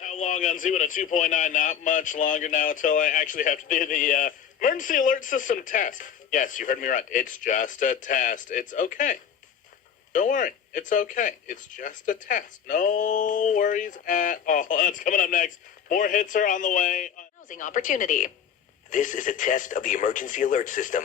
How long on Z1 at 2.9? Not much longer now until I actually have to do the emergency alert system test. Yes, you heard me right. It's just a test. It's okay. Don't worry. It's okay. It's just a test. No worries at all. That's coming up next. More hits are on the way. Housing opportunity. This is a test of the emergency alert system.